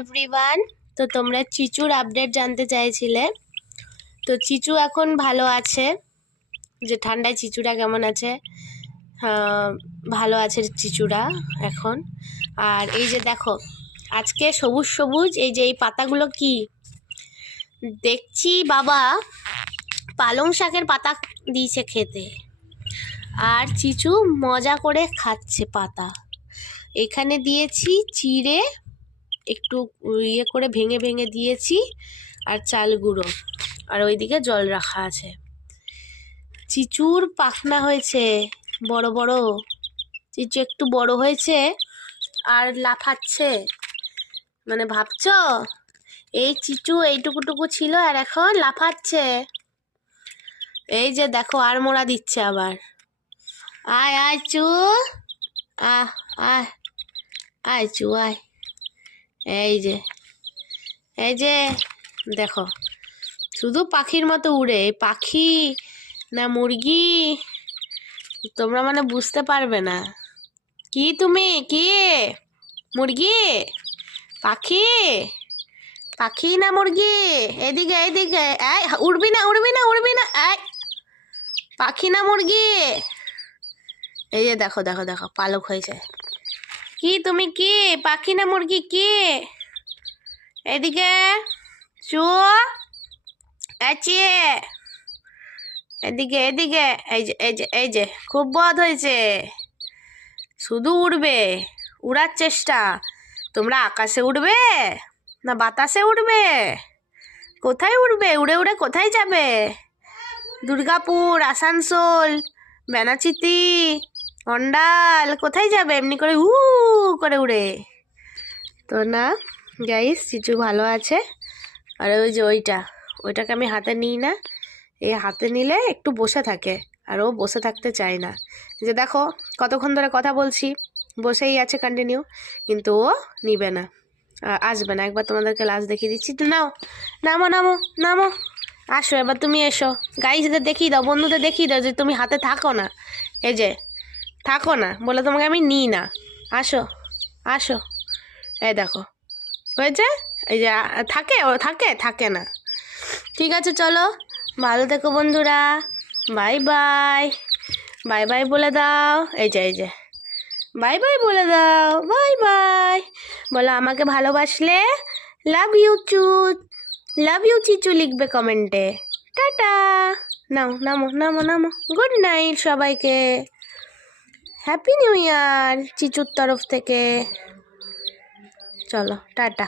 Everyone. তো তোমরা চিচুর update জানতে চাইছিলে। তো চিচু এখন ভালো আছে, যে ঠান্ডায় চিচুরা কেমন আছে। ভালো আছে চিচুরা এখন। আর এই যে দেখো, আজকে সবুজ সবুজ এই যে এই পাতাগুলো কি দেখছি, বাবা পালং শাকের পাতা দিয়েছে খেতে, আর চিচু মজা করে খাচ্ছে পাতা। এখানে দিয়েছি চিড়ে, একটু ইয়ে করে ভেঙে ভেঙে দিয়েছি, আর চাল গুঁড়ো, আর ওইদিকে জল রাখা আছে। চিচুর পাখনা হয়েছে বড় বড়, চিচু একটু বড় হয়েছে আর লাফাচ্ছে। মানে ভাবছো, এই চিচু এইটুকুটুকু ছিল আর এখন লাফাচ্ছে। এই যে দেখো, আর মোড়া দিচ্ছে আবার। আয় আয় চু, আহ আয় আয় চু আয়। এই যে এই যে দেখো, শুধু পাখির মতো উড়ে। পাখি না মুরগি তোমরা মানে বুঝতে পারবে না। কি তুমি কি মুরগি, পাখি, পাখি না মুরগি? এদিকে এদিকে, এই উড়বি না উড়বি না উড়বি না, এই পাখি না মুরগি? এই যে দেখো দেখো দেখো, পালক হয়েছে। কি তুমি কি পাখি না মুরগি? কি এদিকে চু আছে, এদিকে এদিকে। এই যে এই যে এই যে, খুব বদ হয়েছে, শুধু উড়বে, উড়ার চেষ্টা। তোমরা আকাশে উড়বে না বাতাসে উড়বে? কোথায় উড়বে? উড়ে উড়ে কোথায় যাবে? দুর্গাপুর, আসানসোল, বেনাচিতি, অন্ডাল, কোথায় যাবে এমনি করে করে উড়ে? তো না গাইস, চিচু ভালো আছে। আর ওই যে ওইটাকে আমি হাতে নিই না, এই হাতে নিলে একটু বসে থাকে, আর ও বসে থাকতে চায় না। যে দেখো কতক্ষণ ধরে কথা বলছি, বসেই আছে কন্টিনিউ, কিন্তু ও নিবে না, আসবে না। একবার তোমাদেরকে লাস্ট দেখিয়ে দিচ্ছি। তো নাও, নামো নামো নামো, আসো এবার তুমি এসো। গাইসদের দেখিয়ে দাও, বন্ধুদের দেখিয়ে দাও যে তুমি হাতে থাকো না। এই যে থাকো না বলে তোমাকে আমি নিই না। আসো আসো, এই দেখো হয়েছে। এই যে থাকে, ও থাকে থাকে না। ঠিক আছে চলো, ভালো থেকো বন্ধুরা, বাই বাই। বাই বাই বলে দাও। এই যে বাই বাই বলে দাও, বাই বাই বলো। আমাকে ভালোবাসলে লাভ ইউ চু, লাভ ইউ চিচু লিখবে কমেন্টে। টাটা, নাও নামো নামো নামো। গুড নাইট সবাইকে, হ্যাপি নিউ ইয়ার চিচুর তরফ থেকে। চলো টাটা।